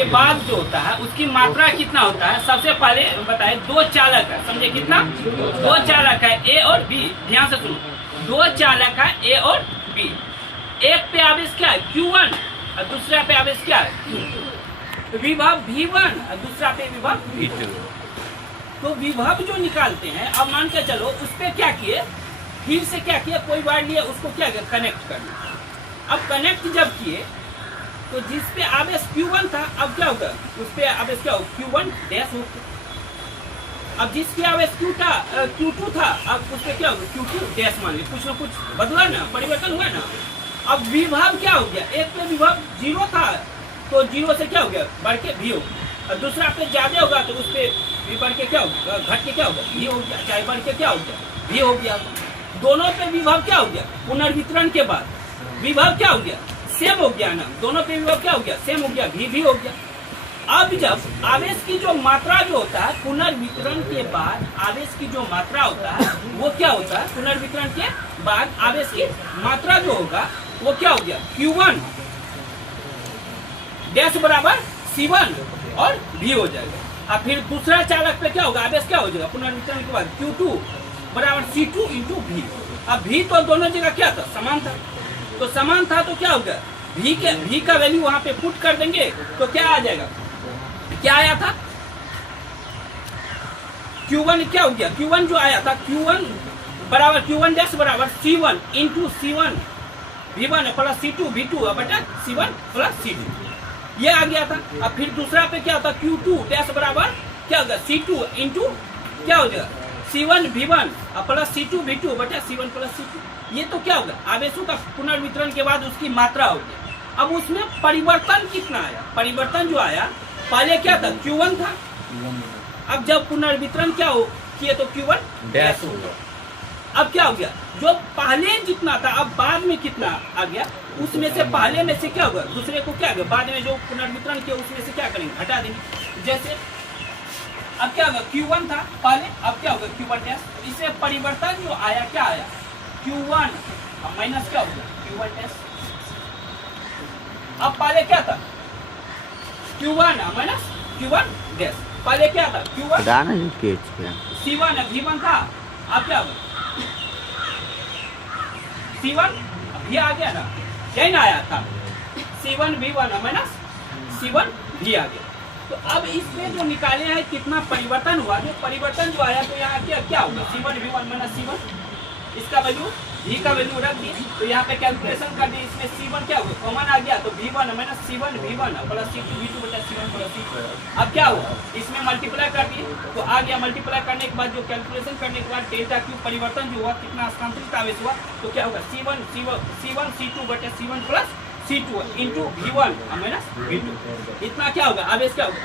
के बाद जो होता है उसकी मात्रा कितना होता है, सबसे पहले बताए दो चालक है, समझे कितना, दो चालक है ए और बी, ध्यान से सुनो, दो चालक है ए और बी, एक पे आवेश क्या है Q1 और दूसरा पे आवेश क्या है Q2, विभव V1 और दूसरा पे विभव V2। तो विभव जो निकालते हैं, अब मान के चलो उस पे क्या किए, फिर से क्या किया, कोई वायर लिए उसको क्या किया, कनेक्ट करना। अब कनेक्ट जब किए तो जिस पे आवेश Q1 था, अब क्या होगा, उस पे आवेश क्या होगा Q1 डैश होगा। अब जिसके आवेश Q2 था, अब उस पे क्या होगा Q2 डैश मान ली, कुछ ना कुछ बदला ना, परिवर्तन हुआ ना। अब विभव क्या हो गया, एक पे विभव 0 था तो 0 से क्या हो गया, बढ़ के V हो गया, और दूसरा पे ज्यादा होगा तो उस पे बढ़ के क्या होगा, घट के क्या होगा V हो गया, चाहे बढ़ के क्या हो गया V हो गया। दोनों पे विभव क्या हो गया, पुनर्वितरण के बाद विभव क्या हो गया, सेम हो गया ना, दोनों पे विभव क्या हो गया, सेम हो गया, भी हो गया। अब जब आवेश की जो मात्रा जो होता है पुनर्वितरण के बाद, आवेश की जो मात्रा होता है वो क्या होता है, पुनर्वितरण के बाद आवेश की मात्रा जो होगा वो क्या हो गया Q1 डैश बराबर C1 और V हो जाएगा। और फिर दूसरा चालक पे क्या होगा, आवेश क्या हो जाएगा पुनर्वितरण के बाद Q2 बराबर C2 इंटू V। अब V तो दोनों जगह क्या था, समान था, तो समान था तो क्या होगा, V का वैल्यू वहां पे पुट कर देंगे तो क्या आ जाएगा, क्या आया था Q1 क्या हो गया, Q1 जो आया था Q1 बराबर Q1 डैश बराबर C1 into C1 V1 plus C2 V2 बटा C1 प्लस C2, ये आ गया था। अब फिर दूसरा पे क्या होता Q2 डैश बराबर क्या होगा C2 इंटू क्या हो जाएगा C1 V1 plus C2 V2 बटा C1 प्लस C2, ये तो क्या होगा आवेशों का पुनर्वितरण के बाद उसकी मात्रा हो गई। अब उसमें परिवर्तन कितना आया, परिवर्तन जो आया पहले क्या था Q1 था, अब जब पुनर्वितरण क्या हो किए तो Q1 डैश हो गया। अब क्या हो गया, जो पहले जितना था अब बाद में कितना आ गया, उसमें से पहले में से क्या होगा दूसरे को क्या होगा, बाद में जो पुनर्वितरण किया उसमें से क्या करेंगे, हटा देंगे। जैसे अब क्या होगा Q1 था पहले, अब क्या होगा Q1 डैश, इसमें परिवर्तन जो आया क्या आया Q1 माइनस क्या होगा Q1 डैश। अब पहले क्या था Q1 माइनस Q1 डैश, पहले क्या था Q1 C1 V1 था, अब क्या होगा C1 भी आ गया ना, यही ना आया था C1 V1 माइनस C1 भी आ गया। तो अब इसमें जो निकाले हैं कितना परिवर्तन हुआ, जो परिवर्तन जो आया तो यहाँ क्या होगा C1 V1 माइनस C1, इसका वैल्यू V का वैल्यू रख दिए तो यहाँ पे कैलकुलेशन कर दिए, इसमें C1 क्या होगा कॉमन आ गया तो V1 minus C1 V1 plus C2 V2 बटा C1 प्लस C2। अब क्या हुआ, इसमें मल्टीप्लाई कर दिए तो आ गया, मल्टीप्लाई करने के बाद जो कैलकुलेशन करने के बाद डेल्टा क्यू परिवर्तन जो हुआ कितना स्थानांतरित आवेश हुआ तो क्या होगा C1 C2 बटा C1 plus C2 into V1 minus V2, इतना क्या होगा आवेश क्या होगा।